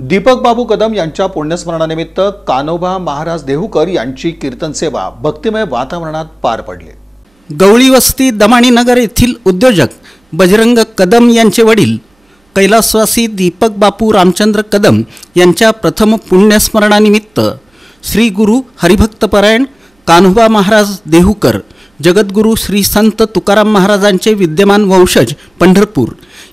दीपक बाबू कदम यांच्या पुण्यस्मरणानिमित्त कान्होबा महाराज देहूकर यांची कीर्तन सेवा भक्तिमय वातावरणात पार पडली। गवळी वस्ती दमाणीनगर येथील उद्योजक बजरंग कदम यांचे वडील कैलासवासी दीपक बापू रामचंद्र कदम यांच्या प्रथम पुण्यस्मरणानिमित्त श्री गुरु हरिभक्तपरायण कान्होबा महाराज देहूकर जगद्गुरु श्री संत तुकाराम महाराजांचे विद्यमान वंशज पंढरपूर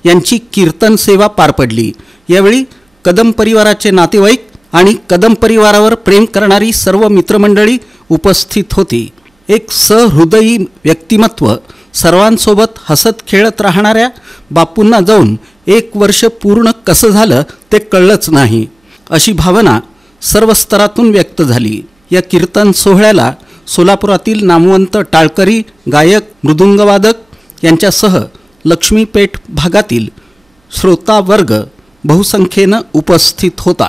यांची कीर्तन सेवा पार पडली। यावेळी कदम परिवाराचे नातेवाईक आणि कदम परिवारावर प्रेम करणारी सर्व मित्रमंडळी उपस्थित होती। एक सहृदयी व्यक्तिमत्व, सर्वांसोबत हसत खेळत राहणाऱ्या बापूंना जाऊन 1 वर्ष पूर्ण कसं झालं ते कळलंच नाही, अशी भावना सर्व स्तरातून व्यक्त झाली। या कीर्तन सोहळ्याला सोलापुरातील नामवंत टाळकरी गायक मृदुंगवादक यांच्यासह लक्ष्मीपेठ भागातील श्रोता वर्ग बहुसंख्येने उपस्थित होता।